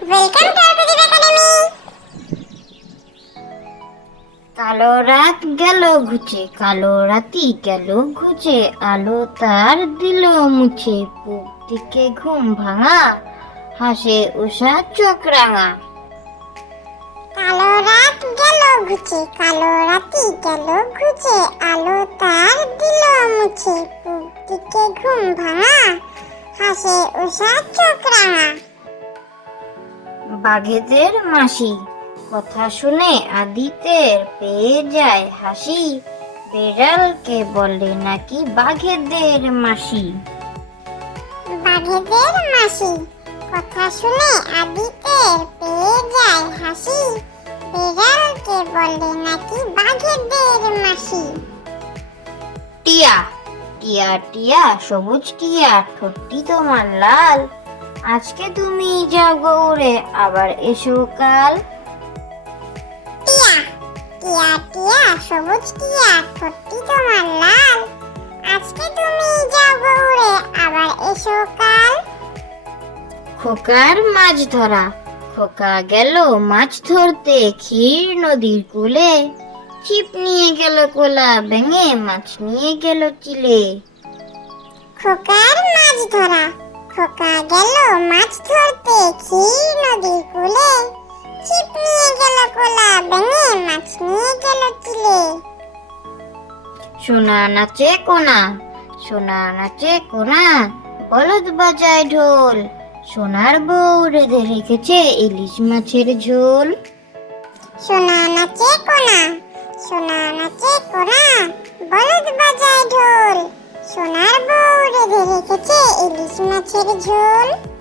Welcome to our Pradip academy. কালো রাত গেল ঘুচে, কালো রাতি গেল ঘুচে, আলো তার দিল মুছে, পূব দিকে ঘুম ভাঙা, হাসে উষা চোখ রাঙা। কালো রাত গেল ঘুচে, কালো রাতি গেল ঘুচে, আলো তার দিল মুছে, পূব দিকে ঘুম ভাঙা, হাসে উষা চোখ রাঙা। বাঘেদের মাসি কথা শুনে আদিতের পেয়ে যায় হাসি, বেড়ালকে বলে নাকি বাঘেদের মাসি। বাঘেদের মাসি কথা শুনে আদিতের পেয়ে যায় হাসি, বিড়ালকে বলে নাকি বাঘেদের মাসি। টিয়া টিয়া টিয়া সবুজ টিয়া, ঠোঁটটি তোমার লাল, আজকে তুমি যাও গৌড়ে, আবার এসো কাল। টিয়া টিয়া টিয়া সবুজ টিয়া, ঠোঁটটি তোমার লাল, আজকে তুমি যাও গৌড়ে, আবার এসো কাল। খোকার মাছ ধরা, খোকা গেল মাছ ধরতে ক্ষীর নদীর কূলে, ছিপ নিয়ে গেল কোলা ভেঙে, মাছ নিয়ে গেল চিলে। খোকার মাছ ধরা, খোকা গেল মাছ ধরতে ক্ষীর নদীর কূলে, ছিপ নিয়ে গেল কোলা ভেঙে, মাছ নিয়ে গেল চিলে। সোনা নাচে কোনা, সোনা নাচে কোনা, বলদ বাজায় ঢোল, সোনার বউ রেঁধে রেখেছে ইলিশ মাছের ঝোল। সোনা নাচে কোনা, সোনা নাচে কোনা, বলদ বাজায় ঢোল, সোনার বউ রেঁধে রেখেছে ইলিশ মাছের ঝোল।